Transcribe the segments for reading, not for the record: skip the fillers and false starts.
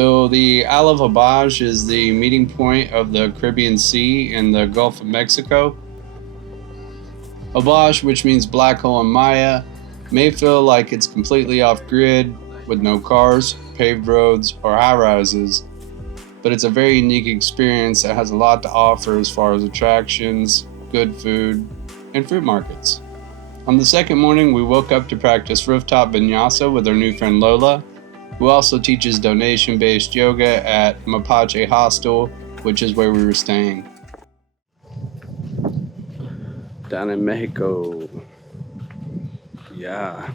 So the Isle of Holbox is the meeting point of the Caribbean Sea and the Gulf of Mexico. Holbox, which means black hole in Maya, may feel like it's completely off-grid with no cars, paved roads, or high-rises, but it's a very unique experience that has a lot to offer as far as attractions, good food, and fruit markets. On the second morning, we woke up to practice rooftop vinyasa with our new friend Lola, who also teaches donation-based yoga at Mapache Hostel, which is where we were staying. Down in Mexico. Yeah.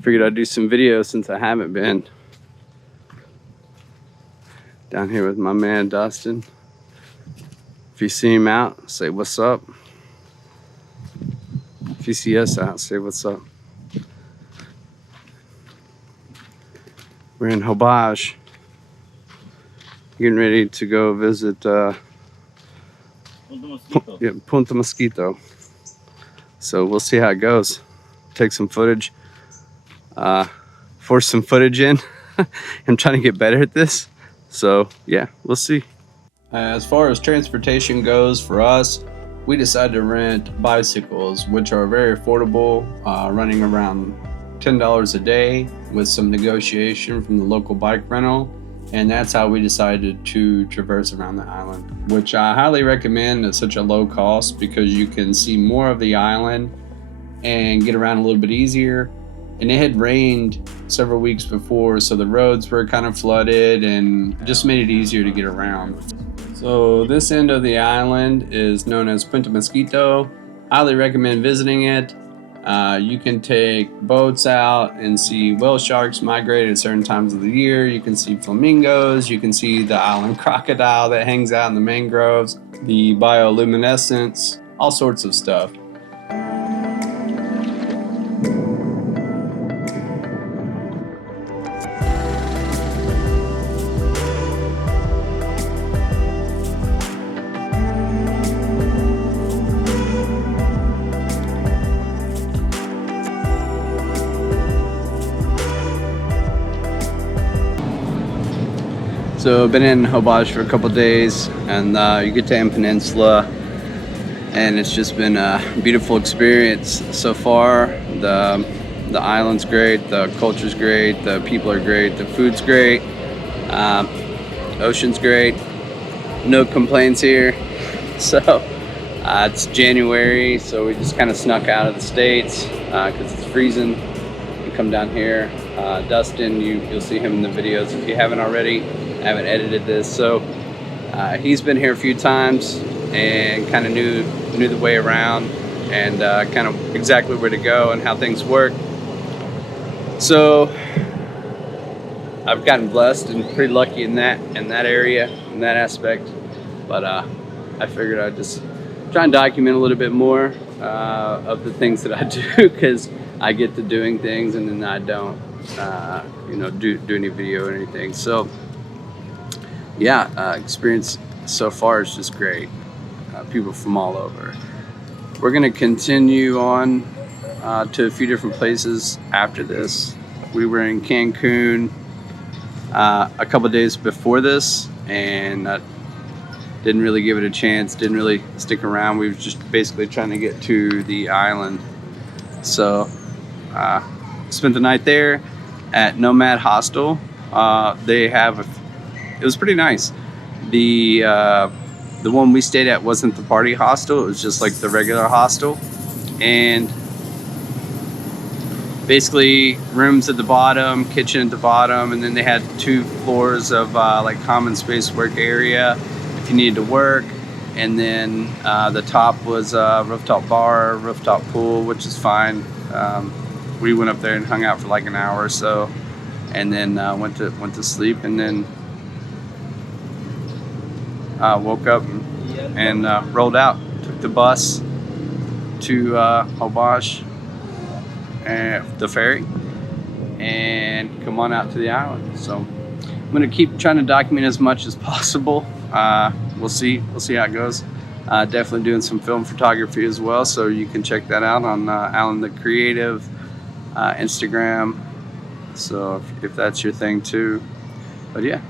Figured I'd do some videos since I haven't been. Down here with my man Dustin. If you see him out, say what's up. If you see us out, say what's up. We're in Holbox, getting ready to go visit Punta Mosquito. So we'll see how it goes. Take some footage, force some footage in. I'm trying to get better at this. So yeah, we'll see. As far as transportation goes for us, we decided to rent bicycles, which are very affordable, running around $10 a day with some negotiation from the local bike rental. And that's how we decided to traverse around the island, which I highly recommend at such a low cost because you can see more of the island and get around a little bit easier. And it had rained several weeks before, so the roads were kind of flooded and just made it easier to get around. So this end of the island is known as Punta Mosquito. Highly recommend visiting it. You can take boats out and see whale sharks migrate at certain times of the year. You can see flamingos. You can see the island crocodile that hangs out in the mangroves, the bioluminescence, all sorts of stuff. So I've been in Holbox for a couple days, and Yucatan Peninsula, and it's just been a beautiful experience so far. The island's great, the culture's great, the people are great, the food's great, ocean's great. No complaints here. So it's January, so we just kind of snuck out of the States because it's freezing and come down here. Dustin, you'll see him in the videos if you haven't already. I haven't edited this, so he's been here a few times and kind of knew the way around and kind of exactly where to go and how things work. So I've gotten blessed and pretty lucky in that area, in that aspect. But I figured I'd just try and document a little bit more of the things that I do, because I get to doing things and then I don't, do any video or anything. So yeah, experience so far is just great. People from all over. We're gonna continue on to a few different places after this. We were in Cancun a couple days before this, and didn't really give it a chance, didn't really stick around. We were just basically trying to get to the island. So spent the night there at Nomad Hostel. It was pretty nice. The one we stayed at wasn't the party hostel, it was just like the regular hostel. And basically rooms at the bottom, kitchen at the bottom, and then they had 2 floors of like common space work area if you needed to work. And then the top was a rooftop bar, rooftop pool, which is fine. We went up there and hung out for like an hour or so, and then went to sleep, and then woke up and rolled out. Took the bus to Holbox and the ferry, and come on out to the island. So I'm gonna keep trying to document as much as possible. We'll see how it goes. Definitely doing some film photography as well, so you can check that out on Alan the Creative Instagram. So if that's your thing too. But yeah,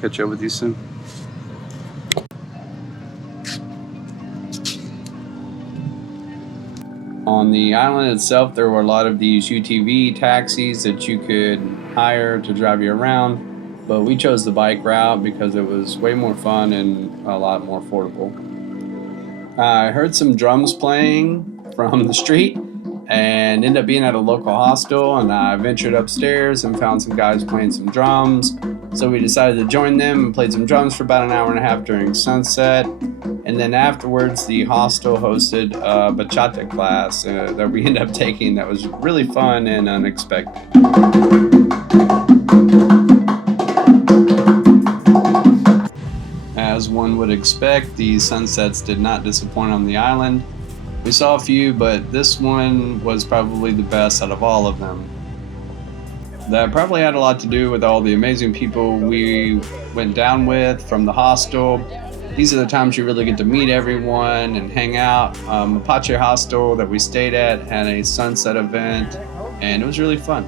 catch up with you soon. On the island itself, there were a lot of these UTV taxis that you could hire to drive you around, but we chose the bike route because it was way more fun and a lot more affordable. I heard some drums playing from the street and ended up being at a local hostel, and I ventured upstairs and found some guys playing some drums. So we decided to join them and played some drums for about an hour and a half during sunset. And then afterwards, the hostel hosted a bachata class that we ended up taking that was really fun and unexpected. As one would expect, the sunsets did not disappoint on the island. We saw a few, but this one was probably the best out of all of them. That probably had a lot to do with all the amazing people we went down with from the hostel. These are the times you really get to meet everyone and hang out. Apache Hostel that we stayed at had a sunset event, and it was really fun.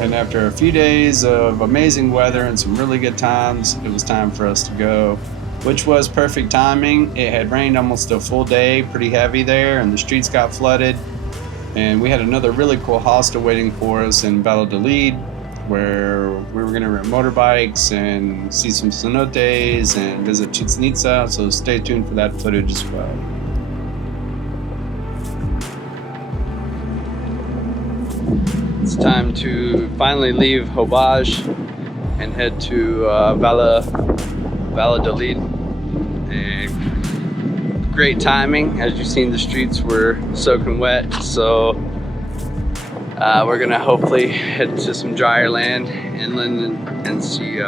And after a few days of amazing weather and some really good times, it was time for us to go, which was perfect timing. It had rained almost a full day, pretty heavy there, and the streets got flooded. And we had another really cool hostel waiting for us in Valladolid, where we were going to rent motorbikes and see some cenotes and visit Chichen Itza, so stay tuned for that footage as well. It's time to finally leave Holbox and head to Valladolid. And great timing. As you've seen, the streets were soaking wet, so we're gonna hopefully head to some drier land inland and see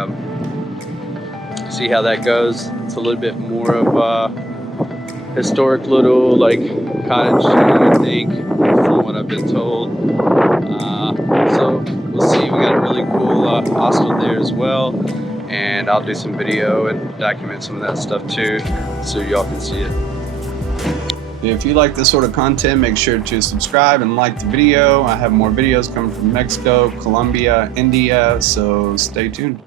how that goes. It's a little bit more of a historic little like cottage town, I think, from what I've been told. So we'll see. We got a really cool hostel there as well, and I'll do some video and document some of that stuff too, so y'all can see it. If you like this sort of content, make sure to subscribe and like the video. I have more videos coming from Mexico, Colombia, India, so stay tuned.